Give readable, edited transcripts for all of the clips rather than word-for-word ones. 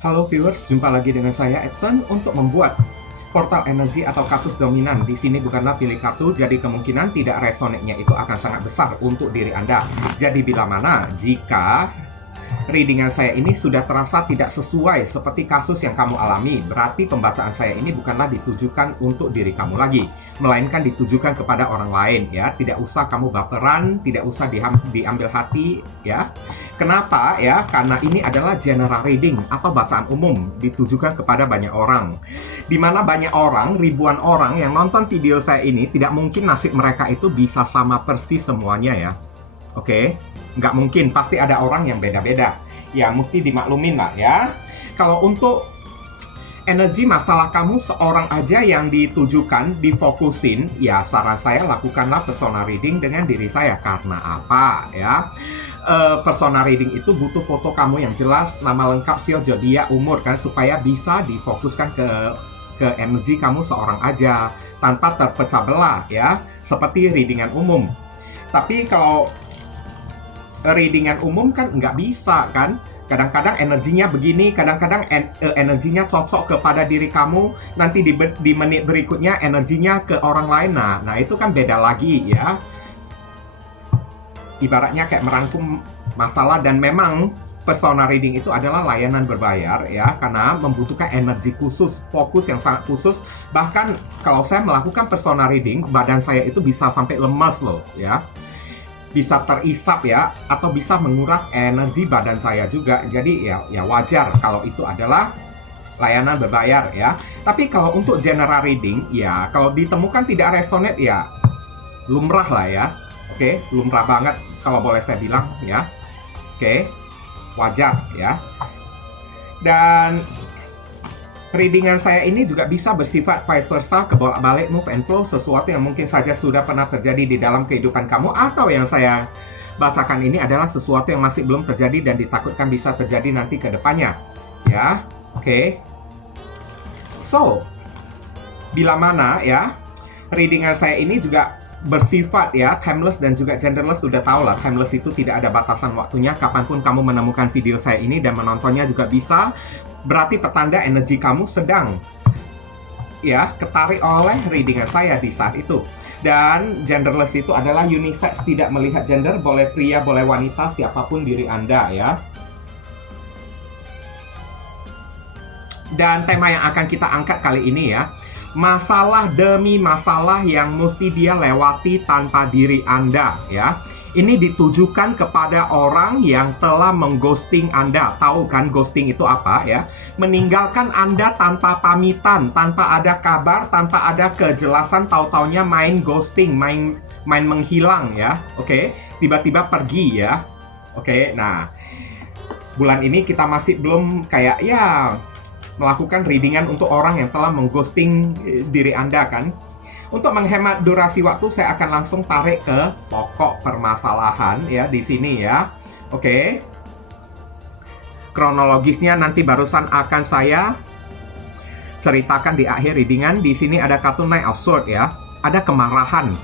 Halo viewers, jumpa lagi dengan saya Edson untuk membuat portal energi atau kasus dominan. Di sini bukanlah pilih kartu, jadi kemungkinan tidak resonate-nya itu akan sangat besar untuk diri Anda. Jadi bila mana jika readingan saya ini sudah terasa tidak sesuai seperti kasus yang kamu alami, berarti pembacaan saya ini bukanlah ditujukan untuk diri kamu lagi, melainkan ditujukan kepada orang lain ya. Tidak usah kamu baperan, tidak usah diambil hati ya. Kenapa ya? Karena ini adalah general reading atau bacaan umum ditujukan kepada banyak orang. Dimana banyak orang, ribuan orang yang nonton video saya ini, tidak mungkin nasib mereka itu bisa sama persis semuanya ya. Oke, nggak mungkin, pasti ada orang yang beda-beda. Ya, mesti dimaklumin lah ya. Kalau untuk energi masalah kamu seorang aja yang ditujukan, difokusin, ya saran saya lakukanlah personal reading dengan diri saya. Karena apa ya? Personal reading itu butuh foto kamu yang jelas, nama lengkap, sio, zodiak, umur kan, supaya bisa difokuskan ke energi kamu seorang aja tanpa terpecah belah ya, seperti readingan umum. Tapi kalau readingan umum kan nggak bisa kan, kadang-kadang energinya begini, kadang-kadang energinya cocok kepada diri kamu, nanti di menit berikutnya energinya ke orang lain. Nah itu kan beda lagi ya, ibaratnya kayak merangkum masalah. Dan memang personal reading itu adalah layanan berbayar ya, karena membutuhkan energi khusus, fokus yang sangat khusus. Bahkan kalau saya melakukan personal reading, badan saya itu bisa sampai lemas loh ya, bisa terisap ya, atau bisa menguras energi badan saya juga. Jadi ya wajar kalau itu adalah layanan berbayar ya. Tapi kalau untuk general reading ya, kalau ditemukan tidak resonate ya lumrah lah ya. Oke, lumrah banget kalau boleh saya bilang ya. Oke, wajar ya. Dan readingan saya ini juga bisa bersifat vice versa, kebolak-balik, move and flow, sesuatu yang mungkin saja sudah pernah terjadi di dalam kehidupan kamu, atau yang saya bacakan ini adalah sesuatu yang masih belum terjadi dan ditakutkan bisa terjadi nanti ke depannya. Ya, oke. So, bila mana ya, readingan saya ini juga bersifat ya timeless dan juga genderless. Sudah tahu lah, timeless itu tidak ada batasan waktunya, kapanpun kamu menemukan video saya ini dan menontonnya juga bisa. Berarti pertanda energi kamu sedang ya ketarik oleh readingan saya di saat itu. Dan genderless itu adalah unisex, tidak melihat gender, boleh pria, boleh wanita, siapapun diri Anda ya. Dan tema yang akan kita angkat kali ini ya, masalah demi masalah yang mesti dia lewati tanpa diri Anda ya. Ini ditujukan kepada orang yang telah mengghosting Anda. Tahu kan ghosting itu apa ya? Meninggalkan Anda tanpa pamitan, tanpa ada kabar, tanpa ada kejelasan, tahu-taunya main ghosting, main menghilang ya. Oke, tiba-tiba pergi ya. Oke, nah bulan ini kita masih belum kayak ya melakukan readingan untuk orang yang telah mengghosting diri Anda kan. Untuk menghemat durasi waktu, saya akan langsung tarik ke pokok permasalahan ya di sini ya. Oke. Kronologisnya nanti barusan akan saya ceritakan di akhir readingan. Di sini ada kartu Knight of Swords ya. Ada kemarahan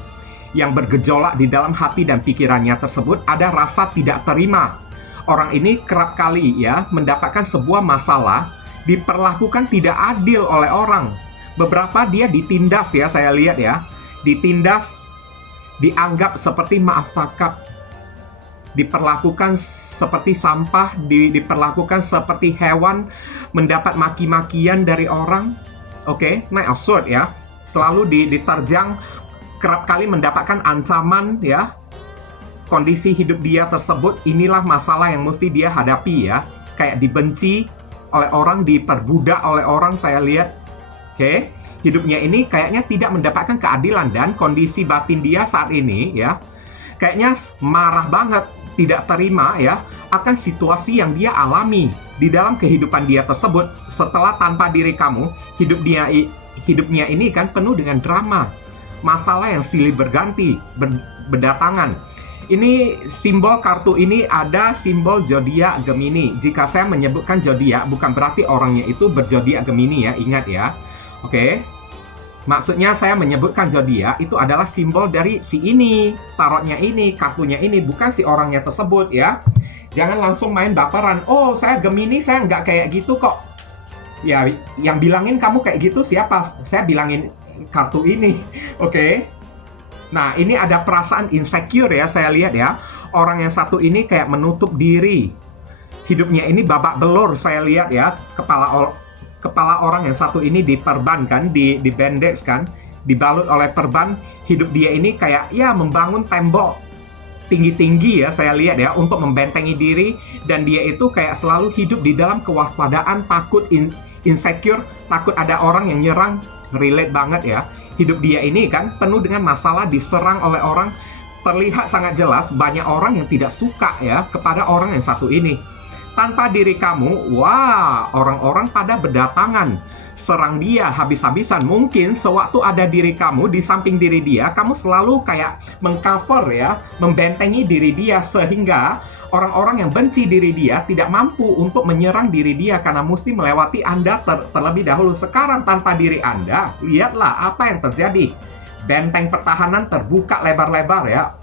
yang bergejolak di dalam hati dan pikirannya tersebut. Ada rasa tidak terima. Orang ini kerap kali ya mendapatkan sebuah masalah, diperlakukan tidak adil oleh orang. Beberapa dia ditindas ya, saya lihat ya. Ditindas, dianggap seperti maaf sakap, diperlakukan seperti sampah, diperlakukan seperti hewan, mendapat maki-makian dari orang. Oke, Knight of Swords ya. Selalu diterjang, kerap kali mendapatkan ancaman ya. Kondisi hidup dia tersebut, inilah masalah yang mesti dia hadapi ya. Kayak dibenci oleh orang, diperbudak oleh orang, saya lihat. Oke, hidupnya ini kayaknya tidak mendapatkan keadilan, dan kondisi batin dia saat ini ya, kayaknya marah banget, tidak terima ya akan situasi yang dia alami di dalam kehidupan dia tersebut. Setelah tanpa diri kamu, hidupnya ini kan penuh dengan drama, masalah yang silih berganti, berdatangan. Ini simbol kartu ini ada simbol zodiak Gemini. Jika saya menyebutkan zodiak, bukan berarti orangnya itu berzodiak Gemini ya, ingat ya. Oke, maksudnya saya menyebutkan zodiak itu adalah simbol dari si ini, tarotnya ini, kartunya ini, bukan si orangnya tersebut ya. Jangan langsung main baperan. Oh, saya Gemini, saya nggak kayak gitu kok. Ya, yang bilangin kamu kayak gitu siapa? Saya bilangin kartu ini. Oke. Nah, ini ada perasaan insecure ya, saya lihat ya. Orang yang satu ini kayak menutup diri. Hidupnya ini babak belur, saya lihat ya. Kepala orang yang satu ini diperban kan, di bandage kan, dibalut oleh perban. Hidup dia ini kayak ya membangun tembok tinggi-tinggi ya, saya lihat ya, untuk membentengi diri. Dan dia itu kayak selalu hidup di dalam kewaspadaan, takut, insecure, takut ada orang yang nyerang. Relate banget ya. Hidup dia ini kan penuh dengan masalah, diserang oleh orang. Terlihat sangat jelas banyak orang yang tidak suka ya kepada orang yang satu ini. Tanpa diri kamu, wah, orang-orang pada berdatangan, serang dia habis-habisan. Mungkin sewaktu ada diri kamu di samping diri dia, kamu selalu kayak mengcover ya, membentengi diri dia, sehingga orang-orang yang benci diri dia tidak mampu untuk menyerang diri dia karena mesti melewati Anda terlebih dahulu. Sekarang tanpa diri Anda, lihatlah apa yang terjadi. Benteng pertahanan terbuka lebar-lebar ya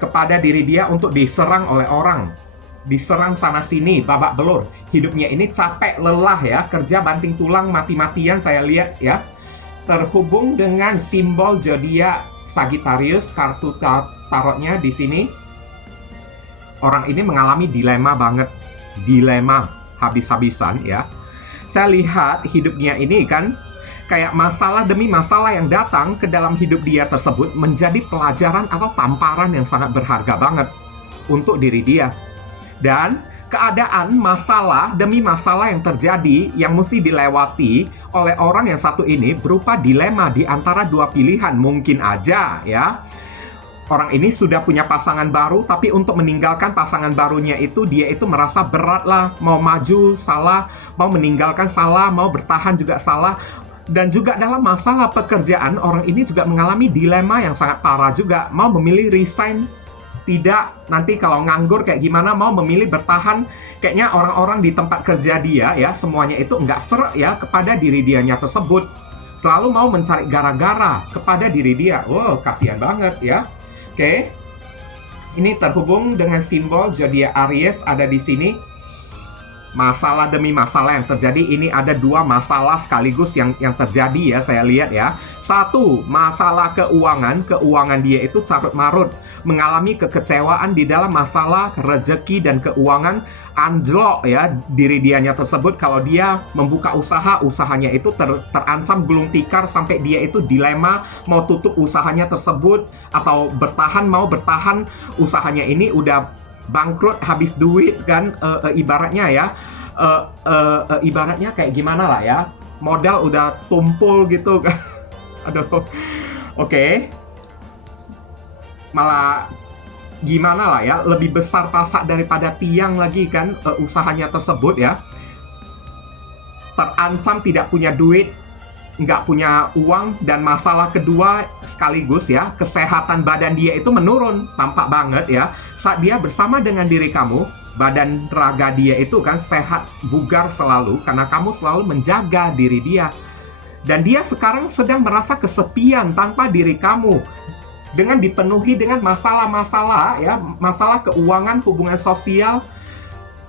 kepada diri dia untuk diserang oleh orang. Diserang sana-sini, babak belur. Hidupnya ini capek, lelah ya, kerja banting tulang, mati-matian saya lihat ya. Terhubung dengan simbol zodiak Sagittarius, kartu tarotnya di sini. Orang ini mengalami dilema banget. Dilema habis-habisan ya. Saya lihat hidupnya ini kan kayak masalah demi masalah yang datang ke dalam hidup dia tersebut menjadi pelajaran atau tamparan yang sangat berharga banget untuk diri dia. Dan keadaan masalah demi masalah yang terjadi yang mesti dilewati oleh orang yang satu ini berupa dilema di antara dua pilihan. Mungkin aja ya, orang ini sudah punya pasangan baru, tapi untuk meninggalkan pasangan barunya itu, dia itu merasa berat lah. Mau maju salah, mau meninggalkan salah, mau bertahan juga salah. Dan juga dalam masalah pekerjaan, orang ini juga mengalami dilema yang sangat parah juga. Mau memilih resign, tidak, nanti kalau nganggur kayak gimana, mau memilih bertahan. Kayaknya orang-orang di tempat kerja dia ya, semuanya itu nggak seret ya kepada diri dianya tersebut. Selalu mau mencari gara-gara kepada diri dia. Wow, kasihan banget ya. Oke. Ini terhubung dengan simbol zodiak Aries ada di sini. Masalah demi masalah yang terjadi. Ini ada dua masalah sekaligus yang terjadi ya, saya lihat ya. Satu, masalah keuangan. Keuangan dia itu carut marut, mengalami kekecewaan di dalam masalah rezeki dan keuangan. Anjlok ya diri dianya tersebut. Kalau dia membuka usaha, usahanya itu terancam gulung tikar sampai dia itu dilema mau tutup usahanya tersebut atau bertahan. Mau bertahan, usahanya ini udah bangkrut, habis duit kan, ibaratnya ya, ibaratnya kayak gimana lah ya, modal udah tumpul gitu kan. Aduh, oke. Malah gimana lah ya, lebih besar pasak daripada tiang lagi kan, usahanya tersebut ya. Terancam tidak punya duit, nggak punya uang. Dan masalah kedua sekaligus ya, kesehatan badan dia itu menurun, tampak banget ya. Saat dia bersama dengan diri kamu, badan raga dia itu kan sehat, bugar selalu, karena kamu selalu menjaga diri dia. Dan dia sekarang sedang merasa kesepian tanpa diri kamu, dengan dipenuhi dengan masalah-masalah ya, masalah keuangan, hubungan sosial,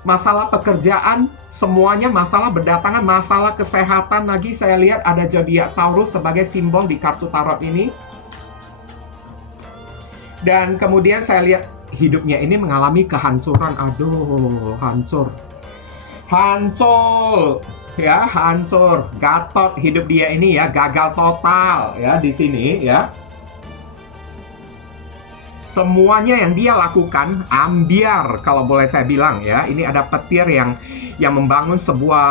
masalah pekerjaan, semuanya masalah berdatangan, masalah kesehatan lagi. Saya lihat ada zodiak Taurus sebagai simbol di kartu tarot ini. Dan kemudian saya lihat hidupnya ini mengalami kehancuran. Aduh, hancur. Hancur ya, hancur. Gatot hidup dia ini ya, gagal total ya di sini ya. Semuanya yang dia lakukan ambiar, kalau boleh saya bilang ya. Ini ada petir yang membangun sebuah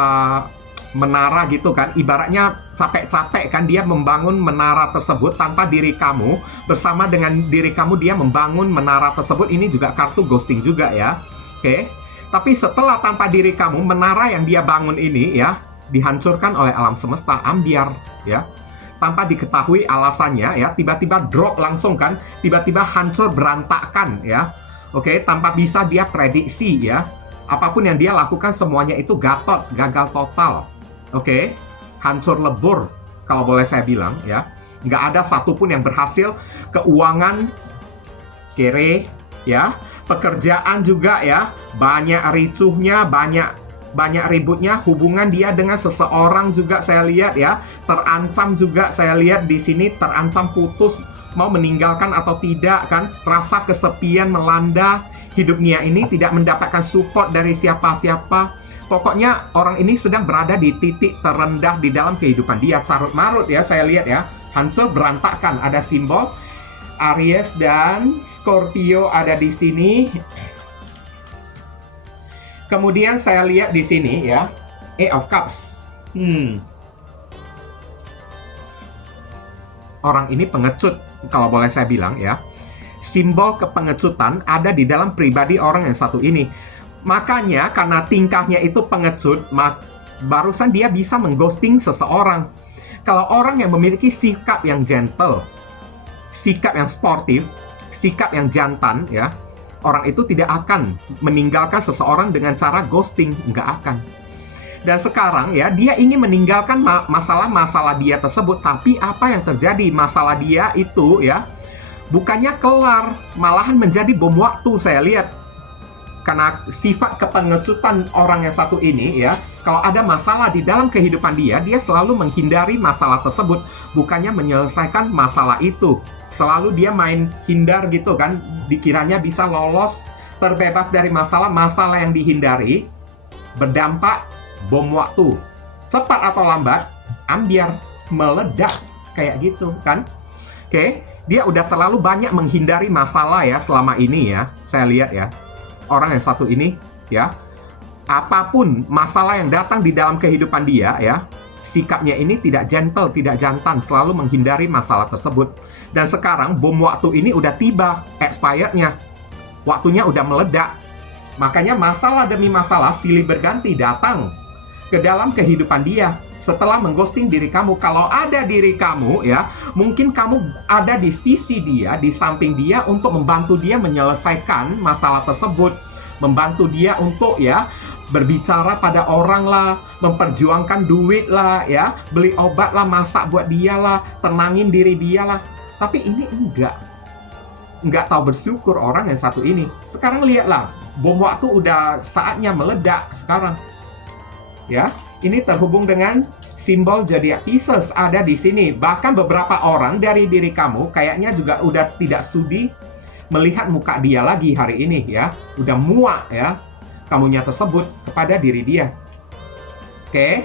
menara gitu kan. Ibaratnya capek-capek kan dia membangun menara tersebut tanpa diri kamu. Bersama dengan diri kamu dia membangun menara tersebut. Ini juga kartu ghosting juga ya. Oke. Tapi setelah tanpa diri kamu, menara yang dia bangun ini ya dihancurkan oleh alam semesta, ambiar ya. Tanpa diketahui alasannya ya, tiba-tiba drop langsung kan, tiba-tiba hancur berantakan ya. Oke, tanpa bisa dia prediksi ya. Apapun yang dia lakukan semuanya itu gatot, gagal total. Oke, hancur lebur kalau boleh saya bilang ya. Nggak ada satupun yang berhasil. Keuangan kere ya, Pekerjaan juga ya, banyak ricuhnya, banyak ributnya. Hubungan dia dengan seseorang juga saya lihat ya, terancam juga saya lihat di sini, terancam putus, mau meninggalkan atau tidak kan. Rasa kesepian melanda hidupnya ini, tidak mendapatkan support dari siapa-siapa. Pokoknya orang ini sedang berada di titik terendah di dalam kehidupan dia, carut marut ya saya lihat ya, hancur berantakan. Ada simbol Aries dan Scorpio ada di sini. Kemudian saya lihat di sini ya, Eight of Cups. Orang ini pengecut, kalau boleh saya bilang ya. Simbol kepengecutan ada di dalam pribadi orang yang satu ini. Makanya karena tingkahnya itu pengecut, barusan dia bisa mengghosting seseorang. Kalau orang yang memiliki sikap yang gentle, sikap yang sportif, sikap yang jantan ya, orang itu tidak akan meninggalkan seseorang dengan cara ghosting, nggak akan. Dan sekarang ya, dia ingin meninggalkan masalah-masalah dia tersebut, tapi apa yang terjadi? Masalah dia itu ya, bukannya kelar, malahan menjadi bom waktu saya lihat. Karena sifat kepengecutan orang yang satu ini ya, kalau ada masalah di dalam kehidupan dia, dia selalu menghindari masalah tersebut, bukannya menyelesaikan masalah itu. Selalu dia main hindar gitu kan, dikiranya bisa lolos, terbebas dari masalah-masalah yang dihindari, berdampak bom waktu. Cepat atau lambat, ambiar, meledak, kayak gitu kan. Oke, dia udah terlalu banyak menghindari masalah ya selama ini ya, saya lihat ya. Orang yang satu ini ya, apapun masalah yang datang di dalam kehidupan dia ya, sikapnya ini tidak gentle, tidak jantan, selalu menghindari masalah tersebut. Dan sekarang bom waktu ini udah tiba, expirednya, waktunya udah meledak. Makanya masalah demi masalah silih berganti datang ke dalam kehidupan dia. Setelah mengghosting diri kamu, kalau ada diri kamu ya, mungkin kamu ada di sisi dia, di samping dia untuk membantu dia menyelesaikan masalah tersebut, membantu dia untuk ya berbicara pada orang lah, memperjuangkan duit lah ya, beli obat lah, masak buat dia lah, tenangin diri dia lah. Tapi ini enggak tahu bersyukur orang yang satu ini. Sekarang lihatlah, bom waktu udah saatnya meledak sekarang. Ya, ini terhubung dengan simbol zodiak Pisces ada di sini. Bahkan beberapa orang dari diri kamu kayaknya juga udah tidak sudi melihat muka dia lagi hari ini ya. Udah muak ya kamunya tersebut kepada diri dia. Oke.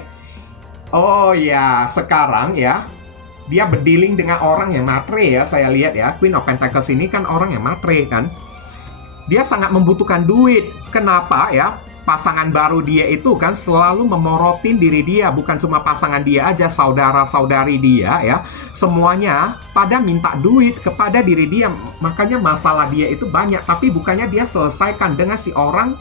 Oh ya, sekarang ya dia berdealing dengan orang yang matre ya, saya lihat ya. Queen of Pentacles ini kan orang yang matre kan. Dia sangat membutuhkan duit. Kenapa ya? Pasangan baru dia itu kan selalu memorotin diri dia. Bukan cuma pasangan dia aja, saudara-saudari dia ya, semuanya pada minta duit kepada diri dia. Makanya masalah dia itu banyak, tapi bukannya dia selesaikan dengan si orang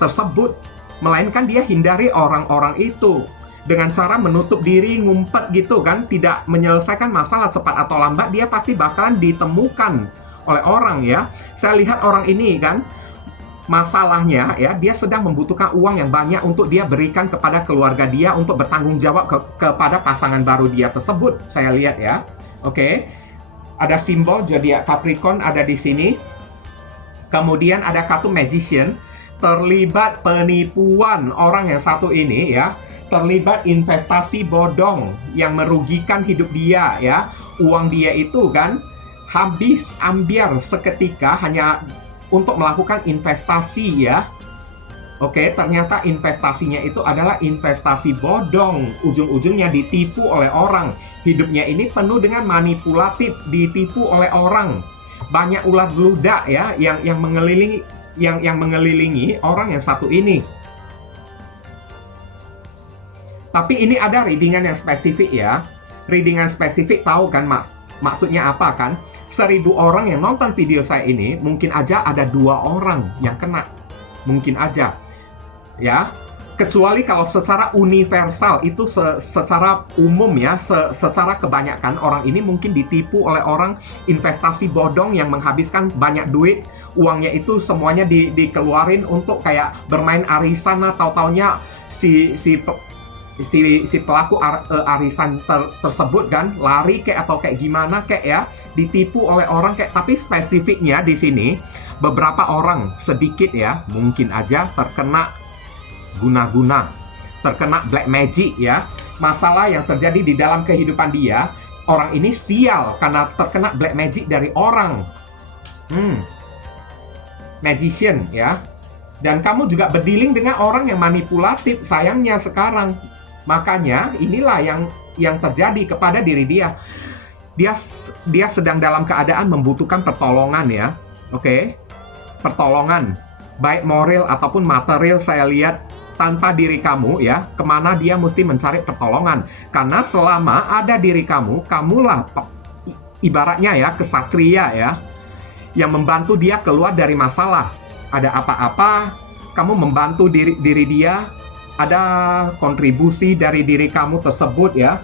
tersebut, melainkan dia hindari orang-orang itu dengan cara menutup diri, ngumpet gitu kan. Tidak menyelesaikan masalah, cepat atau lambat dia pasti bakalan ditemukan oleh orang ya. Saya lihat orang ini kan, masalahnya ya, dia sedang membutuhkan uang yang banyak untuk dia berikan kepada keluarga dia untuk bertanggung jawab kepada pasangan baru dia tersebut. Saya lihat ya. Oke. Ada simbol zodiak Capricorn ada di sini. Kemudian ada kartu Magician, terlibat penipuan orang yang satu ini ya. Terlibat investasi bodong yang merugikan hidup dia ya. Uang dia itu kan habis ambiar seketika hanya untuk melakukan investasi ya. Oke, ternyata investasinya itu adalah investasi bodong. Ujung-ujungnya ditipu oleh orang. Hidupnya ini penuh dengan manipulatif, ditipu oleh orang. Banyak ular beludak ya yang mengelilingi orang yang satu ini. Tapi ini ada readingan yang spesifik ya. Readingan spesifik tahu kan maksudnya apa kan? 1000 orang yang nonton video saya ini, mungkin aja ada 2 orang yang kena. Mungkin aja. Ya. Kecuali kalau secara universal, itu secara umum ya, secara kebanyakan orang ini mungkin ditipu oleh orang investasi bodong yang menghabiskan banyak duit. Uangnya itu semuanya dikeluarin untuk kayak bermain arisan, tahu-taunya si si pelaku arisan tersebut kan lari kayak atau kayak gimana kayak ya, ditipu oleh orang kayak. Tapi spesifiknya di sini beberapa orang sedikit ya mungkin aja terkena guna-guna, terkena black magic ya. Masalah yang terjadi di dalam kehidupan dia, orang ini sial karena terkena black magic dari orang magician ya. Dan kamu juga berdealing dengan orang yang manipulatif sayangnya sekarang. Makanya inilah yang terjadi kepada diri dia. Dia sedang dalam keadaan membutuhkan pertolongan ya. Oke. Pertolongan baik moral ataupun material. Saya lihat tanpa diri kamu ya, kemana dia mesti mencari pertolongan. Karena selama ada diri kamu, kamulah ibaratnya ya kesatria ya, yang membantu dia keluar dari masalah. Ada apa-apa, kamu membantu diri dia. Ada kontribusi dari diri kamu tersebut ya,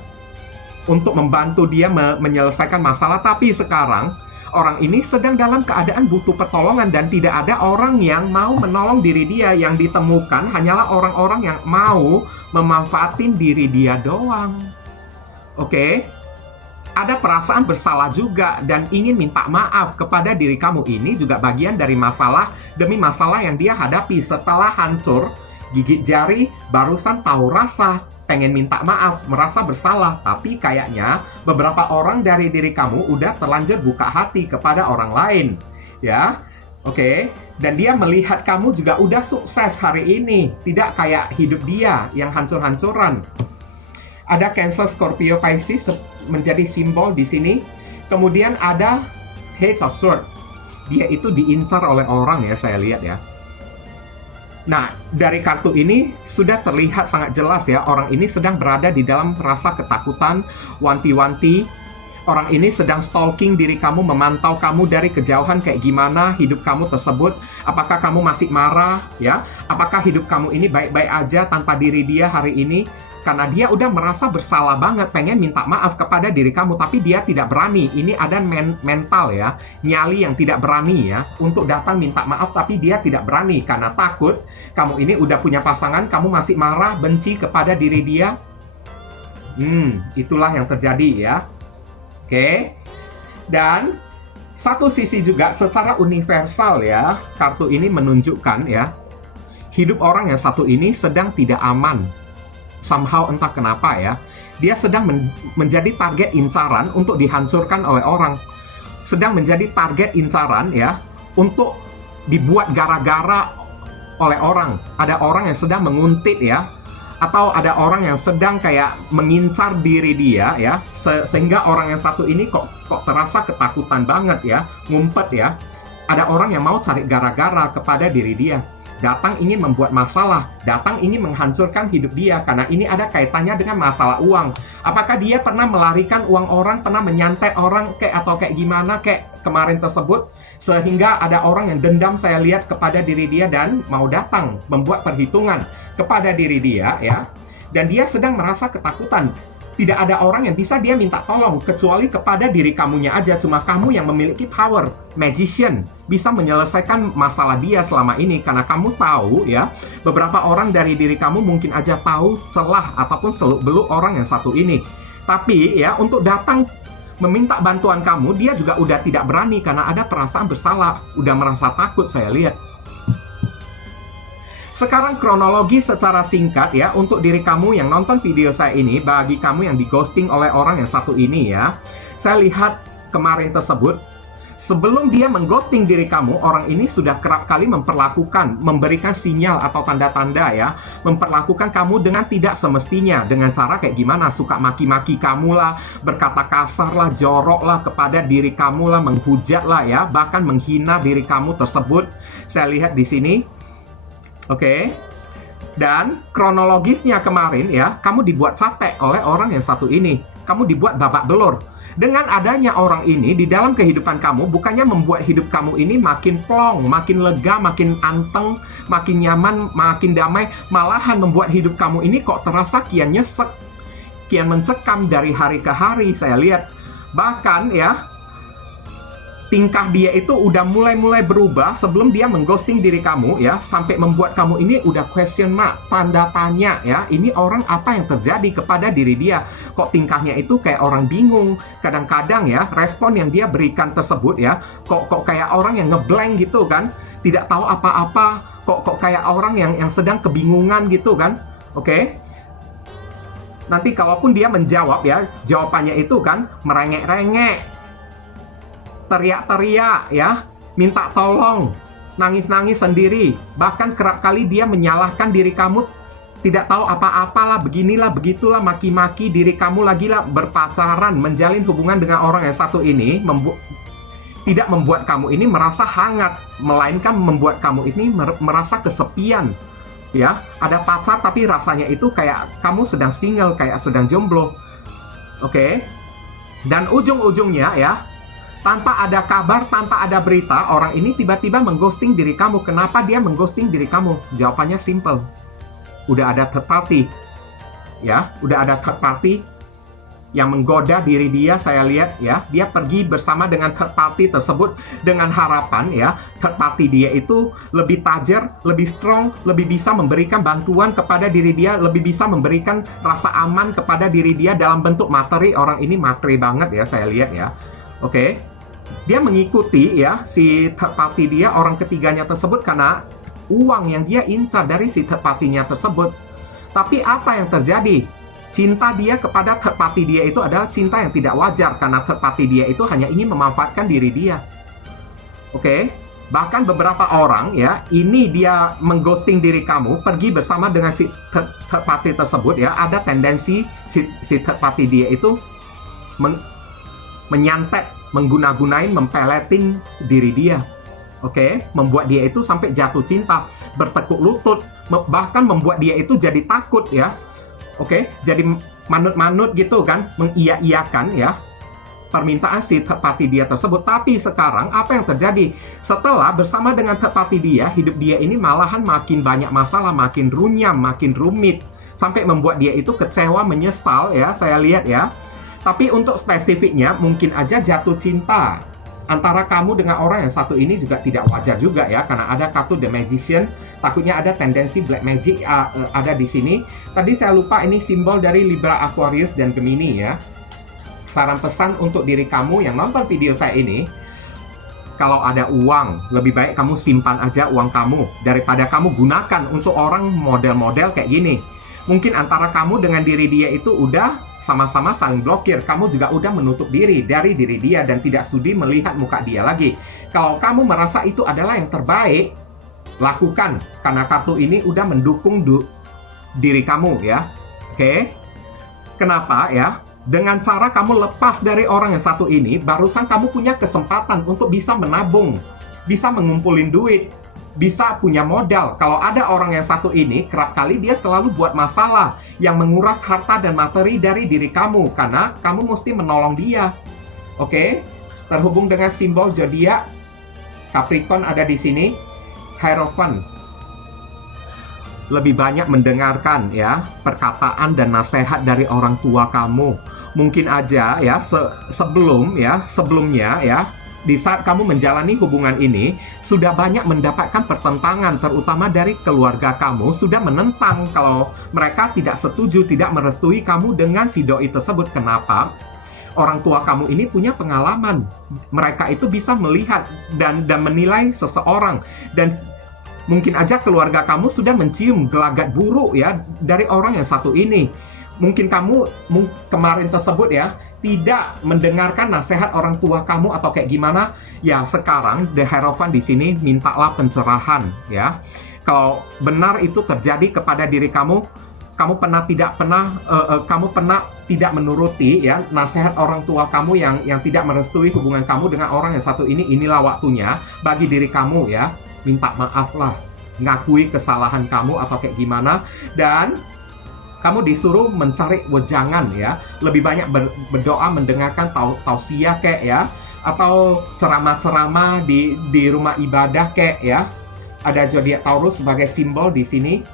untuk membantu dia menyelesaikan masalah. Tapi sekarang orang ini sedang dalam keadaan butuh pertolongan dan tidak ada orang yang mau menolong diri dia. Yang ditemukan hanyalah orang-orang yang mau memanfaatin diri dia doang. Oke? Ada perasaan bersalah juga dan ingin minta maaf kepada diri kamu. Ini juga bagian dari masalah demi masalah yang dia hadapi. Setelah hancur, gigit jari, barusan tahu rasa, pengen minta maaf, merasa bersalah. Tapi kayaknya beberapa orang dari diri kamu udah terlanjur buka hati kepada orang lain. Ya, oke. Dan dia melihat kamu juga udah sukses hari ini. Tidak kayak hidup dia yang hancur-hancuran. Ada Cancer, Scorpio, Pisces menjadi simbol di sini. Kemudian ada Page of Swords. Dia itu diincar oleh orang ya, saya lihat ya. Nah, dari kartu ini sudah terlihat sangat jelas ya, orang ini sedang berada di dalam rasa ketakutan, wanti-wanti. Orang ini sedang stalking diri kamu, memantau kamu dari kejauhan kayak gimana hidup kamu tersebut. Apakah kamu masih marah ya? Apakah hidup kamu ini baik-baik aja tanpa diri dia hari ini? Karena dia udah merasa bersalah banget, pengen minta maaf kepada diri kamu, tapi dia tidak berani. Ini ada mental ya, nyali yang tidak berani ya, untuk datang minta maaf, tapi dia tidak berani. Karena takut, kamu ini udah punya pasangan, kamu masih marah, benci kepada diri dia. Itulah yang terjadi ya. Oke. Dan satu sisi juga secara universal ya, kartu ini menunjukkan ya, hidup orang yang satu ini sedang tidak aman. Somehow entah kenapa ya, dia sedang menjadi target incaran untuk dihancurkan oleh orang. Sedang menjadi target incaran ya, untuk dibuat gara-gara oleh orang. Ada orang yang sedang menguntit ya, atau ada orang yang sedang kayak mengincar diri dia ya, sehingga orang yang satu ini kok terasa ketakutan banget ya, ngumpet ya. Ada orang yang mau cari gara-gara kepada diri dia. Datang ingin membuat masalah, datang ingin menghancurkan hidup dia, karena ini ada kaitannya dengan masalah uang. Apakah dia pernah melarikan uang orang, pernah menyantet orang atau kayak gimana kayak kemarin tersebut, sehingga ada orang yang dendam saya lihat kepada diri dia dan mau datang membuat perhitungan kepada diri dia ya. Dan dia sedang merasa ketakutan. Tidak ada orang yang bisa dia minta tolong kecuali kepada diri kamunya aja. Cuma kamu yang memiliki power, magician, bisa menyelesaikan masalah dia selama ini. Karena kamu tahu ya, beberapa orang dari diri kamu mungkin aja tahu celah ataupun seluk-beluk orang yang satu ini. Tapi ya, untuk datang meminta bantuan kamu, dia juga udah tidak berani karena ada perasaan bersalah, udah merasa takut saya lihat. Sekarang kronologi secara singkat ya, untuk diri kamu yang nonton video saya ini, bagi kamu yang di ghosting oleh orang yang satu ini ya, saya lihat kemarin tersebut, sebelum dia mengghosting diri kamu, orang ini sudah kerap kali memberikan sinyal atau tanda-tanda ya, memperlakukan kamu dengan tidak semestinya, dengan cara kayak gimana, suka maki-maki kamu lah, berkata kasar lah, jorok lah kepada diri kamu lah, menghujat lah ya, bahkan menghina diri kamu tersebut. Saya lihat di sini. Oke. Dan kronologisnya kemarin ya, kamu dibuat capek oleh orang yang satu ini. Kamu dibuat babak belur. Dengan adanya orang ini di dalam kehidupan kamu, bukannya membuat hidup kamu ini makin plong, makin lega, makin anteng, makin nyaman, makin damai, malahan membuat hidup kamu ini kok terasa kian nyesek, kian mencekam dari hari ke hari saya lihat. Bahkan ya, tingkah dia itu udah mulai berubah sebelum dia mengghosting diri kamu ya, sampai membuat kamu ini udah question mark, tanda tanya ya, ini orang apa yang terjadi kepada diri dia, kok tingkahnya itu kayak orang bingung, kadang-kadang ya respon yang dia berikan tersebut ya, kok kayak orang yang ngeblank gitu kan, tidak tahu apa-apa, kok kayak orang yang sedang kebingungan gitu kan. Oke. Nanti kalaupun dia menjawab ya, jawabannya itu kan merengek-rengek, teriak-teriak ya, minta tolong, nangis-nangis sendiri, bahkan kerap kali dia menyalahkan diri kamu, tidak tahu apa-apalah, beginilah, begitulah, maki-maki diri kamu lagi lah, berpacaran, menjalin hubungan dengan orang yang satu ini, tidak membuat kamu ini merasa hangat, melainkan membuat kamu ini merasa kesepian. Ya, ada pacar tapi rasanya itu kayak kamu sedang single, kayak sedang jomblo. Oke. Dan ujung-ujungnya ya, tanpa ada kabar, tanpa ada berita, orang ini tiba-tiba mengghosting diri kamu. Kenapa dia mengghosting diri kamu? Jawabannya simple. Udah ada third party. Ya, udah ada third party yang menggoda diri dia, saya lihat ya. Dia pergi bersama dengan third party tersebut dengan harapan ya, third party dia itu lebih tajir, lebih strong, lebih bisa memberikan bantuan kepada diri dia, lebih bisa memberikan rasa aman kepada diri dia dalam bentuk materi. Orang ini materi banget ya, saya lihat ya. Oke. Dia mengikuti ya si third party dia, orang ketiganya tersebut, karena uang yang dia incar dari si third party-nya tersebut. Tapi apa yang terjadi? Cinta dia kepada third party dia itu adalah cinta yang tidak wajar, karena third party dia itu hanya ingin memanfaatkan diri dia. Oke? Bahkan beberapa orang ya, ini dia mengghosting diri kamu, pergi bersama dengan si third party tersebut ya, ada tendensi si third party dia itu menyantet, mengguna-gunain, mempeletin diri dia. Oke, membuat dia itu sampai jatuh cinta, bertekuk lutut, bahkan membuat dia itu jadi takut ya. Oke, jadi manut-manut gitu kan, mengiya-iyakan ya permintaan si third party dia tersebut. Tapi sekarang apa yang terjadi? Setelah bersama dengan third party dia, hidup dia ini malahan makin banyak masalah, makin runyam, makin rumit, sampai membuat dia itu kecewa, menyesal ya, saya lihat ya. Tapi untuk spesifiknya, mungkin aja jatuh cinta antara kamu dengan orang yang satu ini juga tidak wajar juga ya, karena ada kartu The Magician. Takutnya ada tendensi Black Magic ada di sini. Tadi saya lupa, ini simbol dari Libra, Aquarius, dan Gemini ya. Saran pesan untuk diri kamu yang nonton video saya ini, kalau ada uang, lebih baik kamu simpan aja uang kamu daripada kamu gunakan untuk orang model-model kayak gini. Mungkin antara kamu dengan diri dia itu udah sama-sama saling blokir. Kamu juga udah menutup diri dari diri dia dan tidak sudi melihat muka dia lagi. Kalau kamu merasa itu adalah yang terbaik, lakukan, karena kartu ini udah mendukung diri kamu ya. Oke? Kenapa ya? Dengan cara kamu lepas dari orang yang satu ini, barusan kamu punya kesempatan untuk bisa menabung, bisa mengumpulin duit, bisa punya modal. Kalau ada orang yang satu ini, kerap kali dia selalu buat masalah yang menguras harta dan materi dari diri kamu, karena kamu mesti menolong dia. Oke? Terhubung dengan simbol zodiak Capricorn ada di sini, Hierophant. Lebih banyak mendengarkan ya perkataan dan nasihat dari orang tua kamu. Mungkin aja ya sebelumnya ya, di saat kamu menjalani hubungan ini, sudah banyak mendapatkan pertentangan, terutama dari keluarga kamu, sudah menentang kalau mereka tidak setuju, tidak merestui kamu dengan si doi tersebut. Kenapa? Orang tua kamu ini punya pengalaman. Mereka itu bisa melihat dan menilai seseorang. Dan mungkin aja keluarga kamu sudah mencium gelagat buruk ya dari orang yang satu ini. Mungkin kamu kemarin tersebut ya tidak mendengarkan nasihat orang tua kamu atau kayak gimana. Ya sekarang The Hierophant di sini mintalah pencerahan ya. Kalau benar itu terjadi kepada diri kamu, kamu pernah tidak menuruti ya nasihat orang tua kamu yang tidak merestui hubungan kamu dengan orang yang satu ini, inilah waktunya bagi diri kamu ya, minta maaf lah, ngakui kesalahan kamu atau kayak gimana. Dan kamu disuruh mencari wejangan ya, lebih banyak berdoa, mendengarkan tausiah kayak ya, atau ceramah-ceramah di rumah ibadah kayak ya. Ada zodiak Taurus sebagai simbol di sini.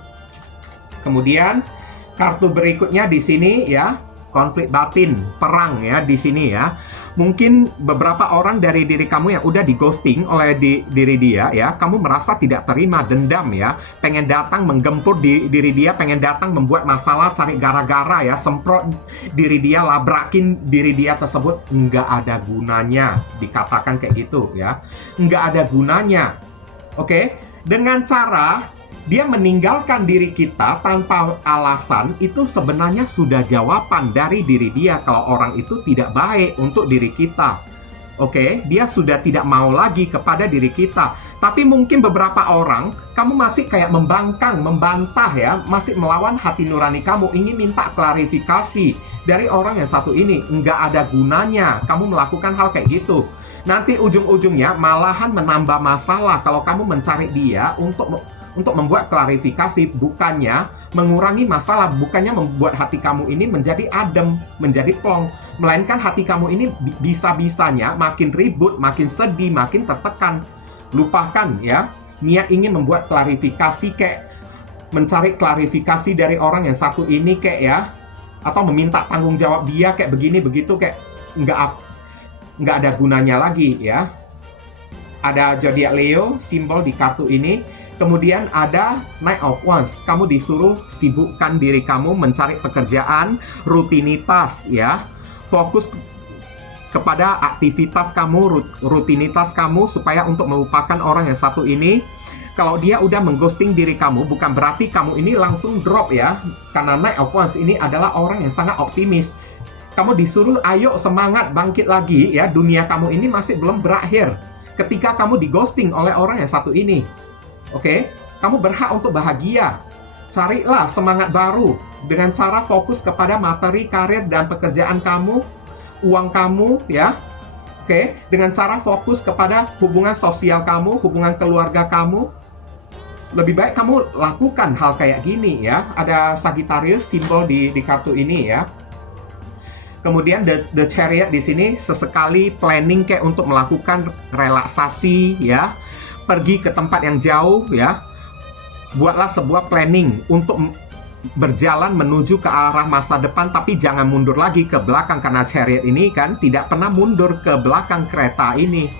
Kemudian kartu berikutnya di sini ya, konflik batin, perang ya di sini ya. Mungkin beberapa orang dari diri kamu yang udah di ghosting oleh diri dia ya, kamu merasa tidak terima, dendam ya, pengen datang menggempur diri dia, pengen datang membuat masalah, cari gara-gara ya, semprot diri dia, labrakin diri dia tersebut. Nggak ada gunanya dikatakan kayak gitu ya, nggak ada gunanya. Oke, dengan cara dia meninggalkan diri kita tanpa alasan, itu sebenarnya sudah jawaban dari diri dia kalau orang itu tidak baik untuk diri kita. Oke, dia sudah tidak mau lagi kepada diri kita. Tapi mungkin beberapa orang, kamu masih kayak membangkang, membantah ya, masih melawan hati nurani kamu, ingin minta klarifikasi dari orang yang satu ini. Nggak ada gunanya kamu melakukan hal kayak gitu. Nanti ujung-ujungnya malahan menambah masalah kalau kamu mencari dia untuk membuat klarifikasi, bukannya mengurangi masalah, bukannya membuat hati kamu ini menjadi adem, menjadi plong, melainkan hati kamu ini bisa-bisanya makin ribut, makin sedih, makin tertekan. Lupakan ya, niat ingin membuat klarifikasi kayak mencari klarifikasi dari orang yang satu ini kayak ya, atau meminta tanggung jawab dia kayak begini begitu, kayak nggak ada gunanya lagi ya. Ada zodiak Leo, simbol di kartu ini. Kemudian ada Knight of Wands. Kamu disuruh sibukkan diri kamu mencari pekerjaan, rutinitas ya. Fokus kepada aktivitas kamu, rutinitas kamu supaya untuk melupakan orang yang satu ini. Kalau dia udah mengghosting diri kamu, bukan berarti kamu ini langsung drop ya. Karena Knight of Wands ini adalah orang yang sangat optimis. Kamu disuruh ayo semangat bangkit lagi ya. Dunia kamu ini masih belum berakhir ketika kamu di-ghosting oleh orang yang satu ini. Oke, kamu berhak untuk bahagia. Carilah semangat baru dengan cara fokus kepada materi, karir, dan pekerjaan kamu, uang kamu, ya. Oke, dengan cara fokus kepada hubungan sosial kamu, hubungan keluarga kamu. Lebih baik kamu lakukan hal kayak gini, ya. Ada Sagittarius, simbol di kartu ini, ya. Kemudian the Chariot di sini sesekali planning kayak untuk melakukan relaksasi, ya. Pergi ke tempat yang jauh ya. Buatlah sebuah planning untuk berjalan menuju ke arah masa depan, tapi jangan mundur lagi ke belakang, karena Chariot ini kan tidak pernah mundur ke belakang kereta ini.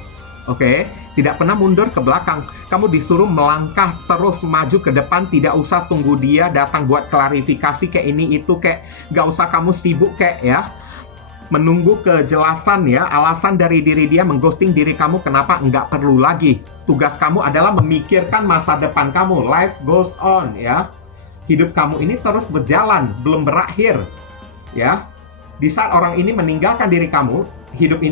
Oke, tidak pernah mundur ke belakang. Kamu disuruh melangkah terus maju ke depan, tidak usah tunggu dia datang buat klarifikasi kayak ini itu, kayak gak usah kamu sibuk kayak ya menunggu kejelasan ya, alasan dari diri dia mengghosting diri kamu kenapa, nggak perlu lagi. Tugas kamu adalah memikirkan masa depan kamu. Life goes on ya. Hidup kamu ini terus berjalan, belum berakhir ya. Di saat orang ini meninggalkan diri kamu, hidup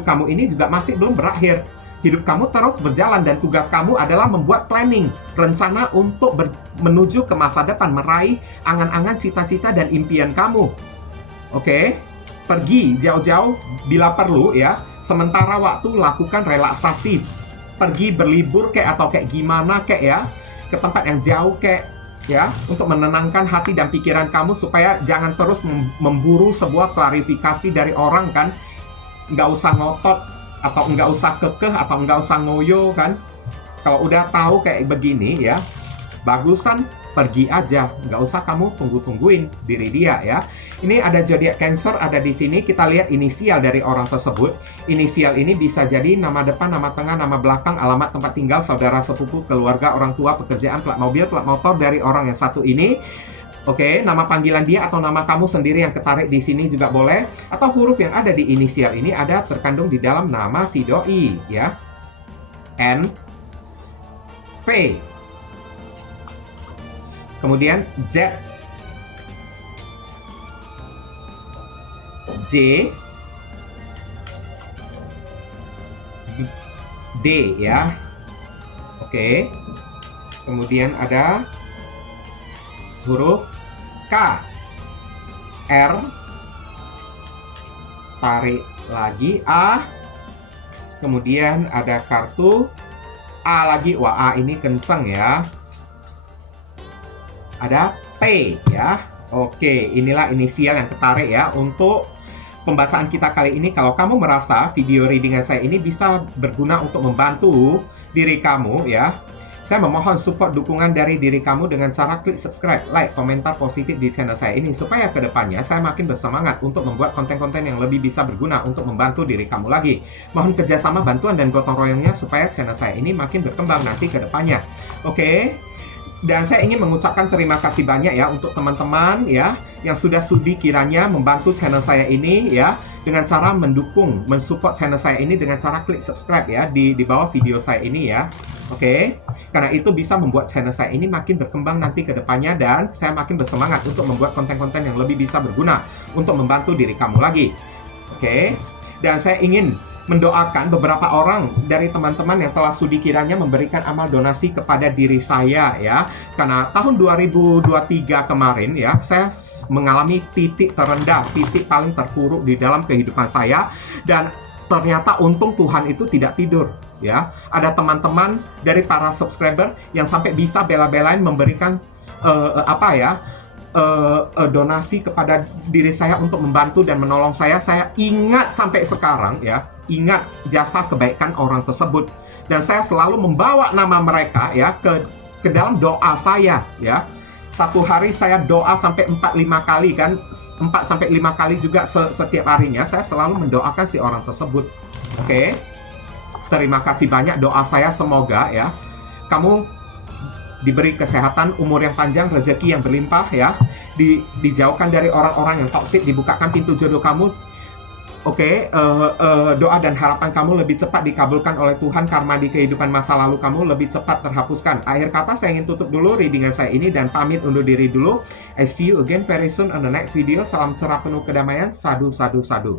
kamu ini juga masih belum berakhir. Hidup kamu terus berjalan dan tugas kamu adalah membuat planning, rencana untuk menuju ke masa depan, meraih angan-angan, cita-cita dan impian kamu. Oke? Pergi jauh-jauh bila perlu ya. Sementara waktu lakukan relaksasi. Pergi berlibur kayak atau kayak gimana kayak ya. Ke tempat yang jauh kayak ya. Untuk menenangkan hati dan pikiran kamu supaya jangan terus memburu sebuah klarifikasi dari orang kan. Nggak usah ngotot atau nggak usah kekeh atau nggak usah ngoyo kan. Kalau udah tahu kayak begini ya, bagusan pergi aja, nggak usah kamu tungguin diri dia ya. Ini ada zodiak Cancer ada di sini. Kita lihat inisial dari orang tersebut. Inisial ini bisa jadi nama depan, nama tengah, nama belakang, alamat tempat tinggal, saudara sepupu, keluarga, orang tua, pekerjaan, plat mobil, plat motor dari orang yang satu ini. Oke, nama panggilan dia atau nama kamu sendiri yang ketarik di sini juga boleh. Atau huruf yang ada di inisial ini ada terkandung di dalam nama si doi ya. N, V. Kemudian Z, J, D ya. Oke. Kemudian ada huruf K, R, tarik lagi A. Kemudian ada kartu A lagi. Wah, A ini kenceng ya. Ada T ya. Oke, inilah inisial yang ketarik ya untuk pembacaan kita kali ini. Kalau kamu merasa video readingan saya ini bisa berguna untuk membantu diri kamu ya, Saya memohon support dukungan dari diri kamu dengan cara klik subscribe, like, komentar positif di channel saya ini, supaya kedepannya saya makin bersemangat untuk membuat konten-konten yang lebih bisa berguna untuk membantu diri kamu lagi. Mohon kerjasama, bantuan, dan gotong royongnya supaya channel saya ini makin berkembang nanti kedepannya. Oke? Dan saya ingin mengucapkan terima kasih banyak ya untuk teman-teman ya yang sudah sudi kiranya membantu channel saya ini ya dengan cara mendukung, mensupport channel saya ini dengan cara klik subscribe ya di bawah video saya ini ya. Oke, karena itu bisa membuat channel saya ini makin berkembang nanti ke depannya dan saya makin bersemangat untuk membuat konten-konten yang lebih bisa berguna untuk membantu diri kamu lagi. Oke, dan saya ingin mendoakan beberapa orang dari teman-teman yang telah sudi kiranya memberikan amal donasi kepada diri saya ya. Karena tahun 2023 kemarin ya, saya mengalami titik terendah, titik paling terpuruk di dalam kehidupan saya. Dan ternyata untung Tuhan itu tidak tidur ya. Ada teman-teman dari para subscriber yang sampai bisa bela-belain memberikan donasi kepada diri saya untuk membantu dan menolong saya. Saya ingat sampai sekarang ya, ingat jasa kebaikan orang tersebut, dan saya selalu membawa nama mereka ya ke dalam doa saya ya. Satu hari saya doa sampai 4-5 kali kan, 4-5 kali juga setiap harinya saya selalu mendoakan si orang tersebut. Oke. Terima kasih banyak doa saya, semoga ya kamu diberi kesehatan, umur yang panjang, rezeki yang berlimpah ya, dijauhkan dari orang-orang yang toksik, dibukakan pintu jodoh kamu. Oke, doa dan harapan kamu lebih cepat dikabulkan oleh Tuhan, karma di kehidupan masa lalu kamu lebih cepat terhapuskan. Akhir kata saya ingin tutup dulu readingan saya ini dan pamit undur diri dulu. I see you again very soon on the next video. Salam cerah penuh kedamaian. Sadu, sadu, sadu.